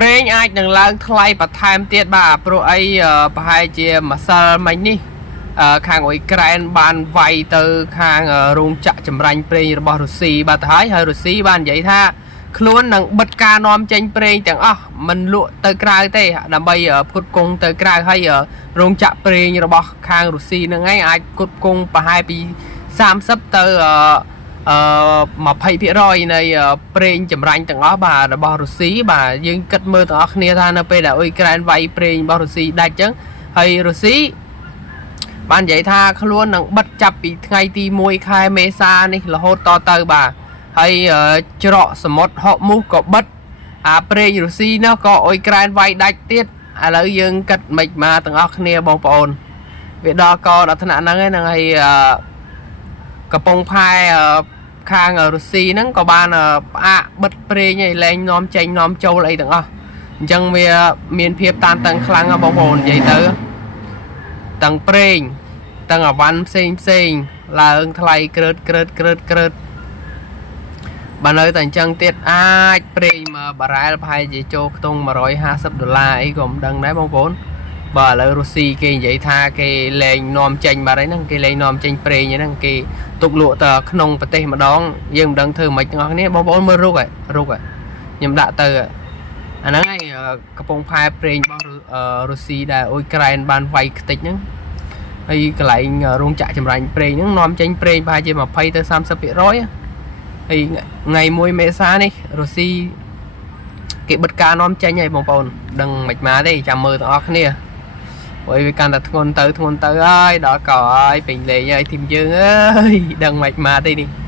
ប្រេងអាចនឹងឡើងថ្លៃបន្ថែមទៀតបាទព្រោះអីប្រហែលជាម្សិលមិញនេះខាងអ៊ុយក្រែនបានវាយទៅខាងរោងចក្រចម្រាញ់ប្រេងរបស់រុស្ស៊ីបាទទៅហើយរុស្ស៊ីបាននិយាយថាខ្លួននឹងបិទការនាំចេញប្រេងទាំងអស់មិនលក់ទៅក្រៅទេដើម្បីផ្គត់ផ្គង់ទៅក្រៅហើយរោងចក្រប្រេងរបស់ខាងរុស្ស៊ីនឹងឯងអាចផ្គត់ផ្គង់ប្រហែលពី30ទៅ20% នៃប្រេងចម្រាញ់ទាំងអស់បាទរបស់រុស្ស៊ីបាទយើងគិតមើលទាំងអស់គ្នាថានៅពេលដែលអ៊ុយក្រែនវាយប្រេងរបស់រុស្ស៊ីដាច់ចឹងហើយរុស្ស៊ីបាននិយាយថាខ្លួននឹងបិទចាប់ពីថ្ងៃទី1 ខែមេសានេះរហូតតទៅបាទហើយច្រកសមុទ្រហុកមូសក៏បិទអាប្រេងរុស្ស៊ីនោះក៏អ៊ុយក្រែនវាយដាច់ទៀតឥឡូវយើងគិតមិនមកទាំងអស់គ្នាបងប្អូនវាដល់កដល់ថ្នាក់ហ្នឹងហើយកំពង់ផែខាងរុស្ស៊ីហ្នឹងក៏បានផ្អាកបិទប្រេងឲ្យលែងនាំចេញនាំចូលអីទាំងអស់អញ្ចឹងវាមានភាពតានតឹងខ្លាំងបងប្អូននិយាយទៅទាំងប្រេងទាំងអវ៉ាន់ផ្សេងឡើងថ្លៃក្រើតបាននៅតែអញ្ចឹងទៀតអាចប្រេងមកបារ៉ែលប្រហែលជាចូលខ្ទង់$150អីក៏មិនដឹងដែរបងប្អូនបាទឥឡូវរុស្ស៊ីគេនិយាយថាគេលែងនាំចេញបាត់ហើយហ្នឹងគេលែងនាំចេញប្រេងហ្នឹងគេទុកលក់ទៅក្នុងប្រទេសម្ដងយើងមិនដឹងធ្វើម៉េចទាំងអស់គ្នាបងប្អូនមើលរុកខ្ញុំដាក់ទៅអាហ្នឹងឯងកំពង់ផែប្រេងរបស់រុស្ស៊ីដែលអ៊ុយក្រែនបានវាយខ្ទេចហ្នឹងហើយកន្លែងរោងចក្រចម្រាញ់ប្រេងហ្នឹងនាំចេញប្រេងប្រហែលជា20ទៅ30%ហើយថ្ងៃ1 មេសានេះរុស្ស៊ីគេបិទការនាំចេញហើយបងប្អូនដឹងមិនមកទេចាំមើលទាំងអស់គ្នាព្រោះវាកាន់តែធ្ងន់ទៅហើយដល់កហើយពេញលេងហើយធីមយើងអើយដឹងមិនមកទេនេះ